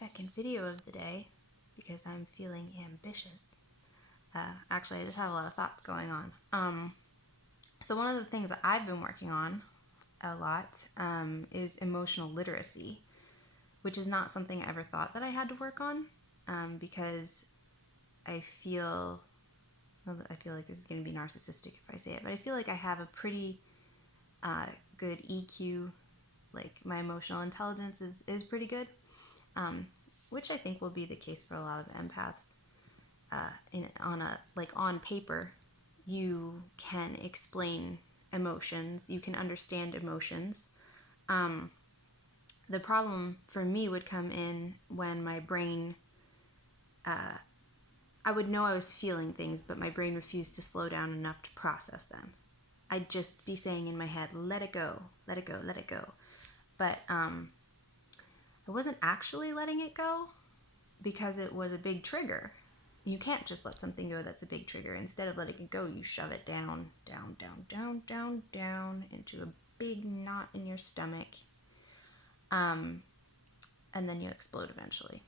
second video of the day because I'm feeling ambitious. Actually, I just have a lot of thoughts going on. So one of the things that I've been working on a lot is emotional literacy, which is not something I ever thought that I had to work on because I feel like this is going to be narcissistic if I say it, but I feel like I have a pretty good EQ. Like my emotional intelligence is pretty good, which I think will be the case for a lot of empaths. On paper, you can explain emotions, you can understand emotions. The problem for me would come in when my brain, I would know I was feeling things, but my brain refused to slow down enough to process them. I'd just be saying in my head, let it go, let it go, let it go. But I wasn't actually letting it go because it was a big trigger. You can't just let something go that's a big trigger. Instead of letting it go, you shove it down, down, down, down, down, down into a big knot in your stomach. And then you explode eventually.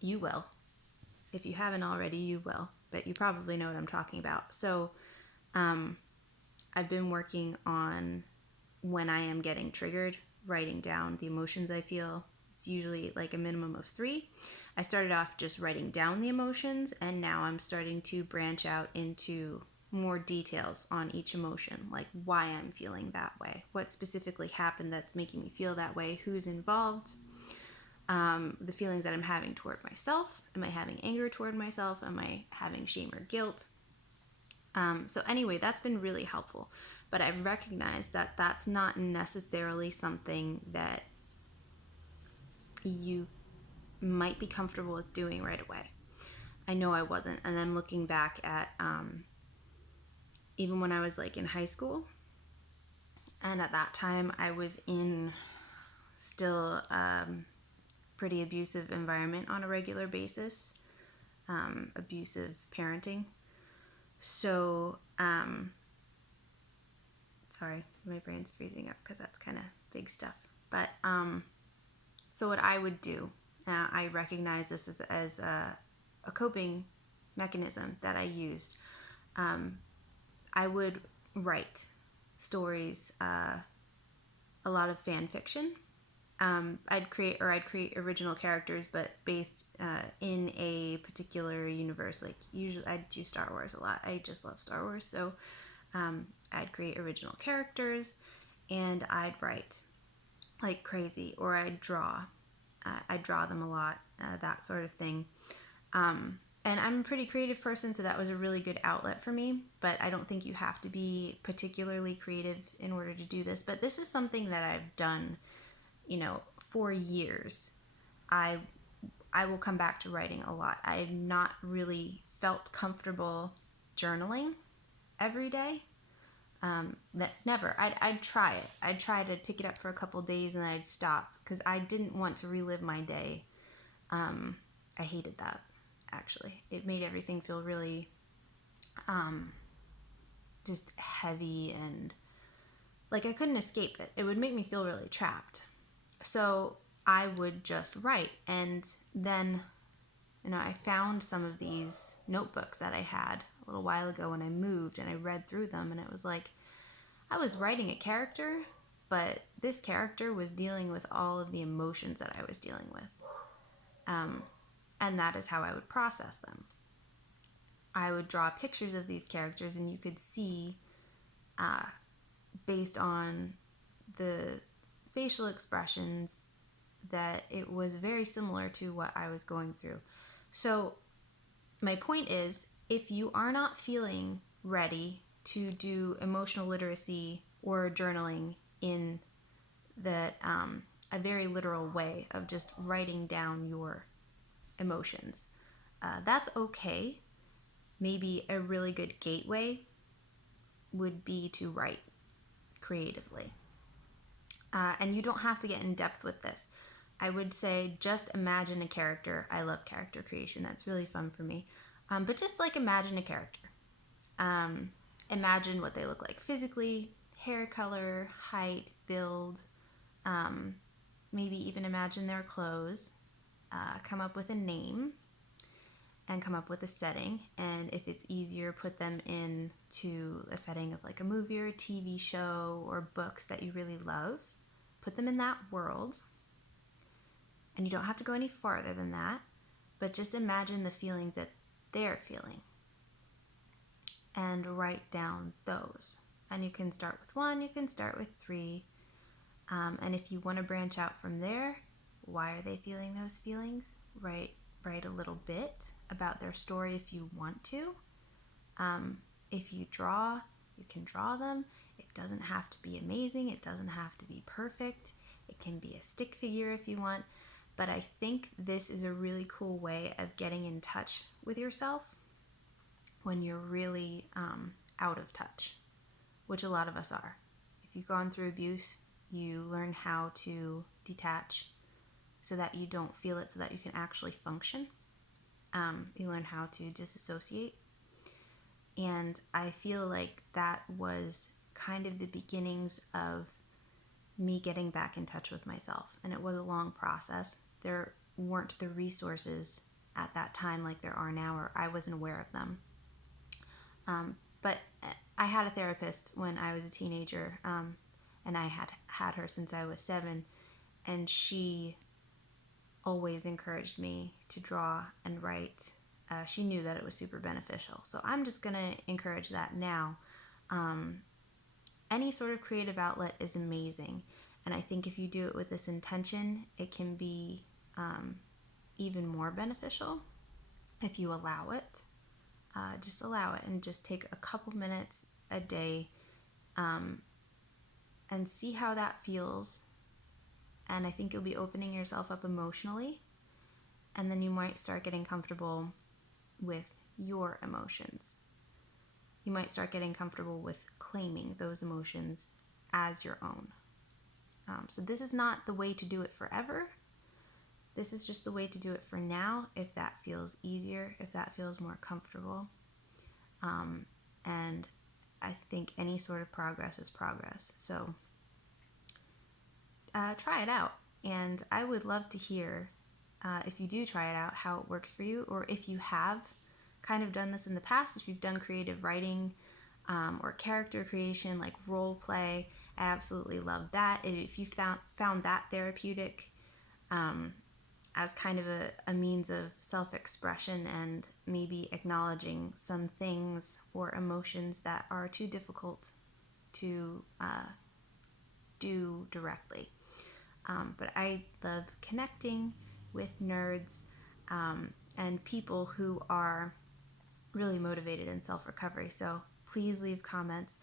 You will. If you haven't already, you will. But you probably know what I'm talking about. So I've been working on, when I am getting triggered, writing down the emotions I feel. It's usually like a minimum of 3. I started off just writing down the emotions, and now I'm starting to branch out into more details on each emotion, like why I'm feeling that way, what specifically happened that's making me feel that way, who's involved, the feelings that I'm having toward myself. Am I having anger toward myself? Am I having shame or guilt? So anyway, that's been really helpful. But I've recognized that that's not necessarily something that you might be comfortable with doing right away. I know I wasn't, and I'm looking back at even when I was like in high school, and at that time I was in still pretty abusive environment on a regular basis, abusive parenting. So, sorry, my brain's freezing up because that's kind of big stuff. But so what I would do, I recognize this as a coping mechanism that I used. I would write stories, a lot of fan fiction. I'd create original characters, but based in a particular universe. Like usually, I'd do Star Wars a lot. I just love Star Wars, so I'd create original characters, and I'd write like crazy, or I'd draw. I'd draw them a lot, that sort of thing. And I'm a pretty creative person, so that was a really good outlet for me. But I don't think you have to be particularly creative in order to do this. But this is something that I've done, for years. I will come back to writing a lot. I have not really felt comfortable journaling every day. Never. I'd try it. I'd try to pick it up for a couple days and then I'd stop because I didn't want to relive my day. I hated that, actually. It made everything feel really just heavy, and like I couldn't escape it. It would make me feel really trapped. So I would just write, and then I found some of these notebooks that I had a little while ago when I moved, and I read through them, and it was like I was writing a character, but this character was dealing with all of the emotions that I was dealing with. And that is how I would process them. I would draw pictures of these characters, and you could see, based on the facial expressions, that it was very similar to what I was going through. So my point is, if you are not feeling ready to do emotional literacy or journaling in that a very literal way of just writing down your emotions, that's okay. Maybe a really good gateway would be to write creatively. And you don't have to get in depth with this. I would say just imagine a character. I love character creation. That's really fun for me. But just like imagine a character. Imagine what they look like physically, hair color, height, build. Maybe even imagine their clothes. come up with a name and come up with a setting. And if it's easier, put them into a setting of like a movie or a TV show or books that you really love. Put them in that world. And you don't have to go any farther than that, but just imagine the feelings that they're feeling and write down those. And you can start with 1, you can start with 3. And if you want to branch out from there, why are they feeling those feelings? Write a little bit about their story if you want to. If you draw, you can draw them. It doesn't have to be amazing. It doesn't have to be perfect. It can be a stick figure if you want. But I think this is a really cool way of getting in touch with yourself when you're really out of touch, which a lot of us are. If you've gone through abuse, you learn how to detach so that you don't feel it, so that you can actually function. You learn how to disassociate. And I feel like that was kind of the beginnings of me getting back in touch with myself. And it was a long process. There weren't the resources at that time like there are now, or I wasn't aware of them. But I had a therapist when I was a teenager, and I had her since I was 7, and she always encouraged me to draw and write. She knew that it was super beneficial. So I'm just going to encourage that now. Any sort of creative outlet is amazing. And I think if you do it with this intention, it can be even more beneficial if you allow it. Just allow it and just take a couple minutes a day and see how that feels. And I think you'll be opening yourself up emotionally. And then you might start getting comfortable with your emotions. You might start getting comfortable with claiming those emotions as your own. So this is not the way to do it forever. This is just the way to do it for now, if that feels easier, if that feels more comfortable. And I think any sort of progress is progress. So try it out. And I would love to hear, if you do try it out, how it works for you, or if you have kind of done this in the past, if you've done creative writing or character creation like role play. I absolutely love that. And if you found that therapeutic as kind of a means of self-expression and maybe acknowledging some things or emotions that are too difficult to do directly. But I love connecting with nerds and people who are really motivated in self-recovery. So please leave comments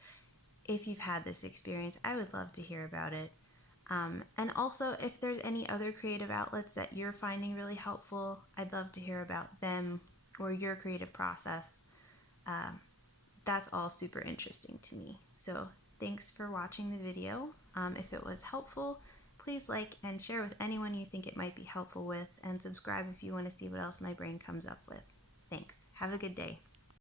if you've had this experience. I would love to hear about it. And also, if there's any other creative outlets that you're finding really helpful, I'd love to hear about them or your creative process. That's all super interesting to me. So thanks for watching the video. If it was helpful, please like and share with anyone you think it might be helpful with, and subscribe if you want to see what else my brain comes up with. Thanks. Have a good day.